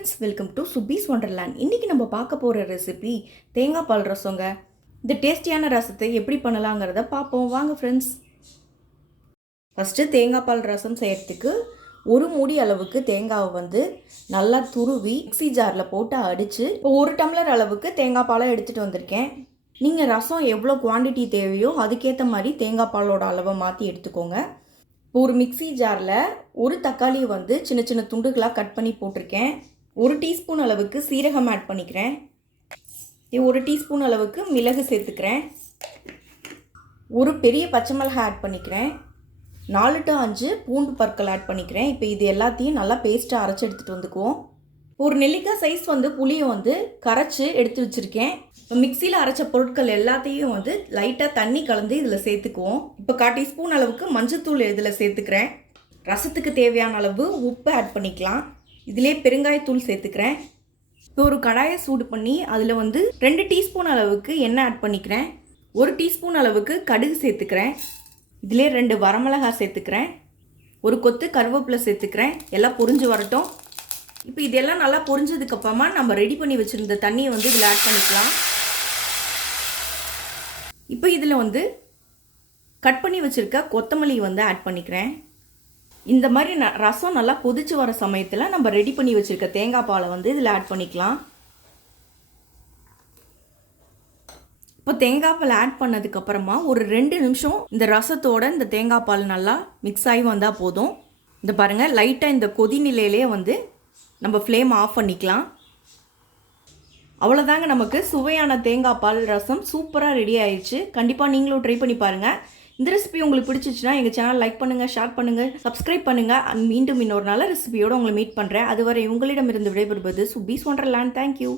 Friends welcome to Subi's Wonderland இன்றைக்கி நம்ம பார்க்க போகிற ரெசிபி தேங்காய் பால் ரசங்க இந்த டேஸ்டியான ரசத்தை எப்படி பண்ணலாங்கிறத பார்ப்போம். வாங்க ஃப்ரெண்ட்ஸ் ஃபஸ்ட்டு தேங்காய் பால் ரசம் செய்கிறதுக்கு ஒரு மூடி அளவுக்கு தேங்காவை வந்து நல்லா துருவி மிக்ஸி ஜாரில் போட்டு அடித்து இப்போ ஒரு டம்ளர் அளவுக்கு தேங்காய் பாலை எடுத்துகிட்டு வந்திருக்கேன். நீங்கள் ரசம் எவ்வளோ குவாண்டிட்டி தேவையோ அதுக்கேற்ற மாதிரி தேங்காய் பாலோட அளவை மாற்றி எடுத்துக்கோங்க. இப்போ ஒரு மிக்ஸி ஜாரில் ஒரு தக்காளியை வந்து சின்ன சின்ன துண்டுகளாக கட் பண்ணி போட்டிருக்கேன். ஒரு டீஸ்பூன் அளவுக்கு சீரகம் ஆட் பண்ணிக்கிறேன். இது ஒரு டீஸ்பூன் அளவுக்கு மிளகு சேர்த்துக்கிறேன். ஒரு பெரிய பச்சை மிளகாய் ஆட் பண்ணிக்கிறேன். நாலு டு அஞ்சு பூண்டு பற்கள் ஆட் பண்ணிக்கிறேன். இப்போ இது எல்லாத்தையும் நல்லா பேஸ்ட்டாக அரைச்சி எடுத்துகிட்டு வந்துக்குவோம். ஒரு நெல்லிக்காய் சைஸ் வந்து புளியை வந்து கரைச்சி எடுத்து வச்சுருக்கேன். இப்போ மிக்சியில் அரைச்ச பொருட்கள் எல்லாத்தையும் வந்து லைட்டாக தண்ணி கலந்து இதில் சேர்த்துக்குவோம். இப்போ கா டீஸ்பூன் அளவுக்கு மஞ்சத்தூள் இதில் சேர்த்துக்கிறேன். ரசத்துக்கு தேவையான அளவு உப்பு ஆட் பண்ணிக்கலாம். இதிலே பெருங்காயத்தூள் சேர்த்துக்கிறேன். இப்போ ஒரு கடாயை சூடு பண்ணி அதில் வந்து ரெண்டு டீஸ்பூன் அளவுக்கு எண்ணெய் ஆட் பண்ணிக்கிறேன். ஒரு டீஸ்பூன் அளவுக்கு கடுகு சேர்த்துக்கிறேன். இதிலே ரெண்டு வரமிளகாய் சேர்த்துக்கிறேன். ஒரு கொத்து கருவேப்பிலை சேர்த்துக்கிறேன். எல்லாம் பொரிஞ்சு வரட்டும். இப்போ இதெல்லாம் நல்லா பொரிஞ்சதுக்கப்புறமா நம்ம ரெடி பண்ணி வச்சுருந்த தண்ணியை வந்து இதில் ஆட் பண்ணிக்கலாம். இப்போ இதில் வந்து கட் பண்ணி வச்சுருக்க கொத்தமல்லி வந்து ஆட் பண்ணிக்கிறேன். இந்த மாதிரி ந ரசம் நல்லா கொதிச்சு வர சமயத்தில் நம்ம ரெடி பண்ணி வச்சுருக்க தேங்காய் பாலை வந்து இதில் ஆட் பண்ணிக்கலாம். இப்போ தேங்காய் பால் ஆட் பண்ணதுக்கப்புறமா ஒரு ரெண்டு நிமிஷம் இந்த ரசத்தோட இந்த தேங்காய் பால் நல்லா மிக்ஸ் ஆகி வந்தால் போதும். இந்த பாருங்கள் லைட்டாக இந்த கொதி நிலையிலே வந்து நம்ம ஃப்ளேம் ஆஃப் பண்ணிக்கலாம். அவ்வளோதாங்க நமக்கு சுவையான தேங்காய் பால் ரசம் சூப்பராக ரெடி ஆயிடுச்சு கண்டிப்பாக நீங்களும் ட்ரை பண்ணி பாருங்கள் இந்த ரெசிபி உங்களுக்கு பிடிச்சிச்சுன்னா எங்கள் சேனல் லைக் பண்ணுங்கள் ஷேர் பண்ணுங்கள் சப்ஸ்கிரைப் பண்ணுங்கள் அண்ட் மீண்டும் இன்னொரு நல்ல ரெசிபியோடு உங்களை மீட் பண்ணுறேன் அதுவரை உங்களிடமிருந்து விடைபெறுவது சுபீஸ் ஒன்றர்லேண்ட் தேங்க்யூ